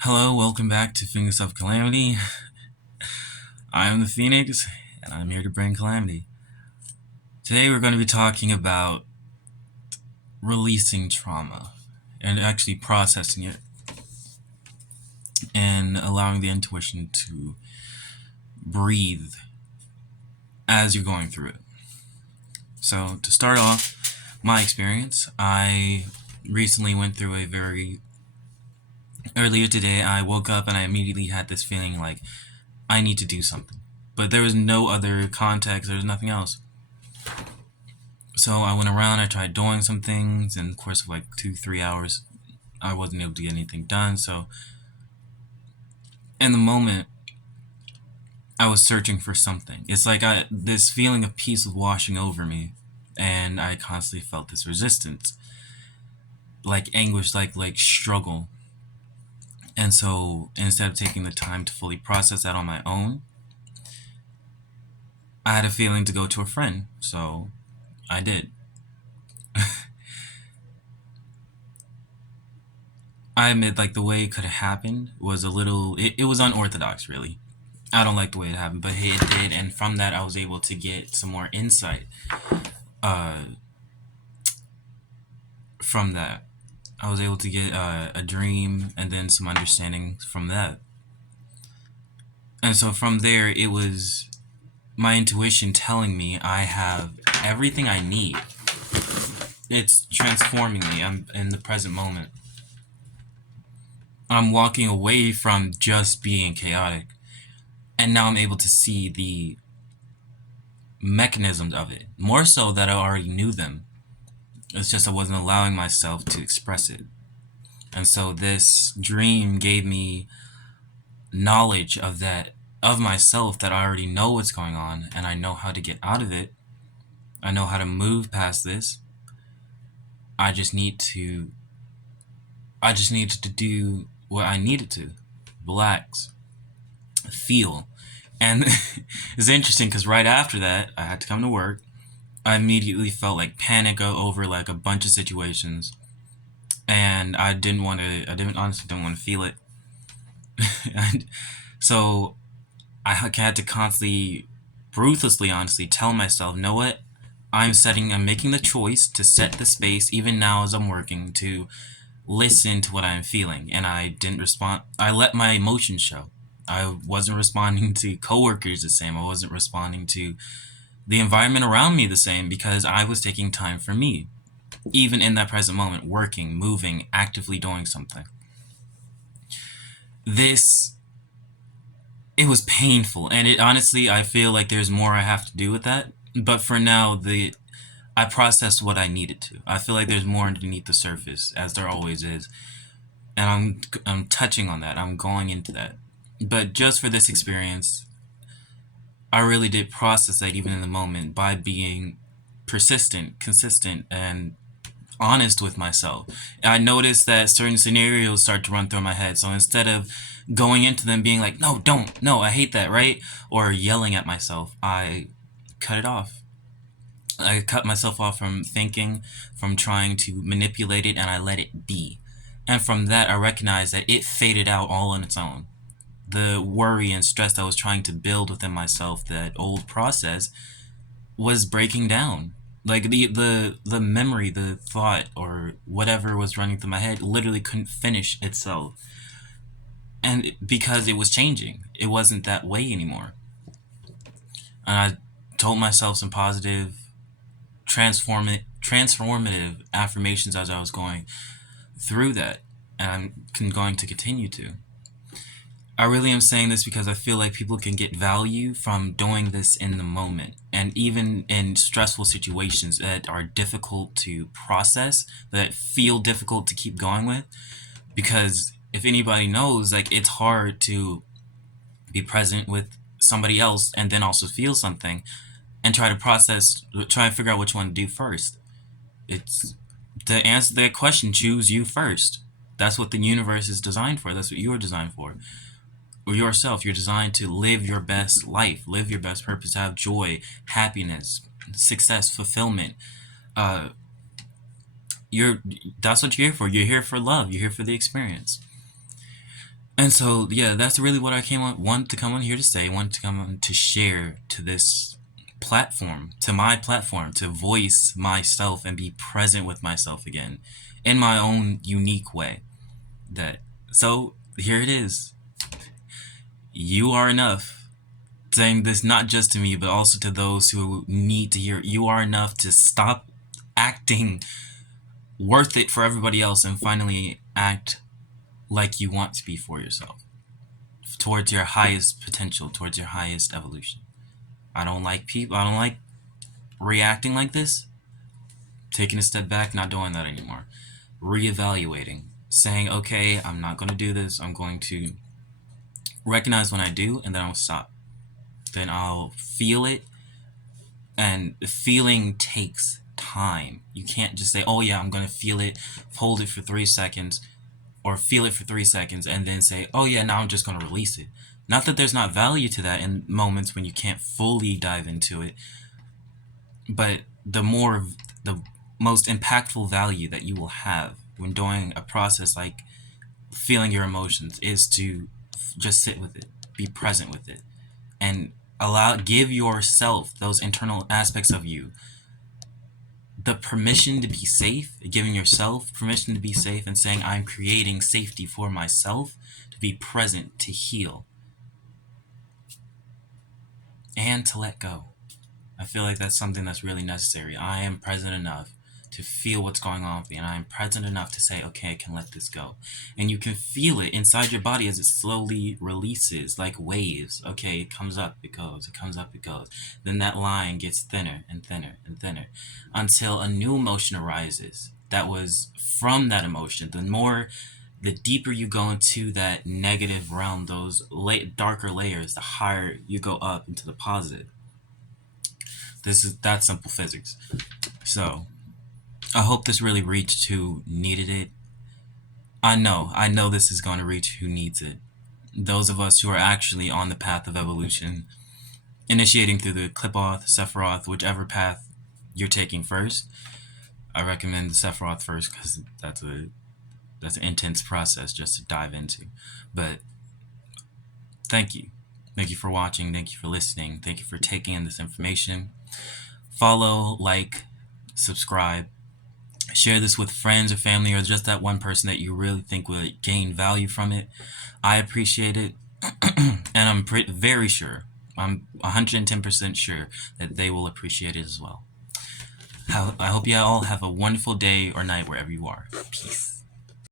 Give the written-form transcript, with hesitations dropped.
Hello, welcome back to Phoenix of Calamity. I am the Phoenix, and I'm here to bring calamity. Today we're going to be talking about releasing trauma and actually processing it and allowing the intuition to breathe as you're going through it. So, to start off, my experience, I recently went through earlier today, I woke up and I immediately had this feeling like I need to do something. But there was no other context, there was nothing else. So I went around, I tried doing some things, and in the course of like 2-3 hours, I wasn't able to get anything done. So in the moment, I was searching for something. It's like this feeling of peace was washing over me, and I constantly felt this resistance, like anguish, like struggle. And so instead of taking the time to fully process that on my own, I had a feeling to go to a friend. So I did. I admit, like, the way it could have happened was it was unorthodox, really. I don't like the way it happened, but hey, it did, and from that, I was able to get some more insight. Uh, from that, I was able to get a dream and then some understanding from that. And so from there, it was my intuition telling me I have everything I need. It's transforming me. I'm in the present moment. I'm walking away from just being chaotic. And now I'm able to see the mechanisms of it. More so that I already knew them. It's just I wasn't allowing myself to express it. And so this dream gave me knowledge of myself, that I already know what's going on and I know how to get out of it. I know how to move past this. I just need to I just needed to do what I needed to. Relax. Feel. And it's interesting because right after that, I had to come to work. I immediately felt like panic over like a bunch of situations, and I didn't want to. I didn't honestly don't want to feel it. And so I had to constantly, ruthlessly, honestly, tell myself, know what? I'm making the choice to set the space, even now as I'm working, to listen to what I'm feeling. And I didn't respond. I let my emotions show. I wasn't responding to coworkers the same. I wasn't responding to the environment around me the same because I was taking time for me, even in that present moment, working, moving, actively doing something. This, it was painful, and it honestly, I feel like there's more I have to do with that. But for now, I processed what I needed to. I feel like there's more underneath the surface, as there always is, and I'm touching on that. I'm going into that. But just for this experience, I really did process that even in the moment by being persistent, consistent, and honest with myself. I noticed that certain scenarios start to run through my head. So instead of going into them being like, no, don't, no, I hate that, right? Or yelling at myself, I cut it off. I cut myself off from thinking, from trying to manipulate it, and I let it be. And from that, I recognized that it faded out all on its own. The worry and stress I was trying to build within myself, that old process, was breaking down. Like the memory, the thought, or whatever was running through my head literally couldn't finish itself. And because it was changing, it wasn't that way anymore. And I told myself some positive, transformative affirmations as I was going through that, and I'm going to continue to. I really am saying this because I feel like people can get value from doing this in the moment. And even in stressful situations that are difficult to process, that feel difficult to keep going with. Because if anybody knows, like, it's hard to be present with somebody else and then also feel something and try and figure out which one to do first. It's to answer that question, choose you first. That's what the universe is designed for. That's what you are designed for. Or yourself, you're designed to live your best life, live your best purpose, have joy, happiness, success, fulfillment. uh you're That's what you're here for. You're here for love, you're here for the experience. And so, yeah, that's really what I came on, wanted to come on here to say, wanted to come on to share to this platform, to my platform, to voice myself and be present with myself again in my own unique way. That, so here it is. You are enough. Saying this not just to me, but also to those who need to hear. You are enough to stop acting worth it for everybody else and finally act like you want to be for yourself, towards your highest potential, towards your highest evolution. I don't like people. I don't like reacting like this. Taking a step back, not doing that anymore. Reevaluating, saying, okay, I'm not going to do this. I'm going to recognize when I do, and then I'll stop. Then I'll feel it, and the feeling takes time. You can't just say, oh yeah, I'm going to feel it, hold it for 3 seconds, or feel it for 3 seconds, and then say, oh yeah, now I'm just going to release it. Not that there's not value to that in moments when you can't fully dive into it, but the most impactful value that you will have when doing a process like feeling your emotions is to just sit with it, be present with it, and give yourself, those internal aspects of you, the permission to be safe, giving yourself permission to be safe, and saying, I'm creating safety for myself to be present, to heal, and to let go. I feel like that's something that's really necessary. I am present enough to feel what's going on with me, and I am present enough to say, okay, I can let this go. And you can feel it inside your body as it slowly releases, like waves. Okay, it comes up, it goes, it comes up, it goes. Then that line gets thinner and thinner and thinner until a new emotion arises that was from that emotion. The deeper you go into that negative realm, those darker layers, the higher you go up into the positive. That's simple physics. So I hope this really reached who needed it. I know this is going to reach who needs it. Those of us who are actually on the path of evolution, initiating through the Klipoth, Sephiroth, whichever path you're taking first. I recommend the Sephiroth first because that's an intense process just to dive into. But thank you. Thank you for watching. Thank you for listening. Thank you for taking in this information. Follow, like, subscribe. Share this with friends or family or just that one person that you really think would gain value from it. I appreciate it. And I'm very sure, I'm 110% sure that they will appreciate it as well. I hope you all have a wonderful day or night wherever you are. Peace.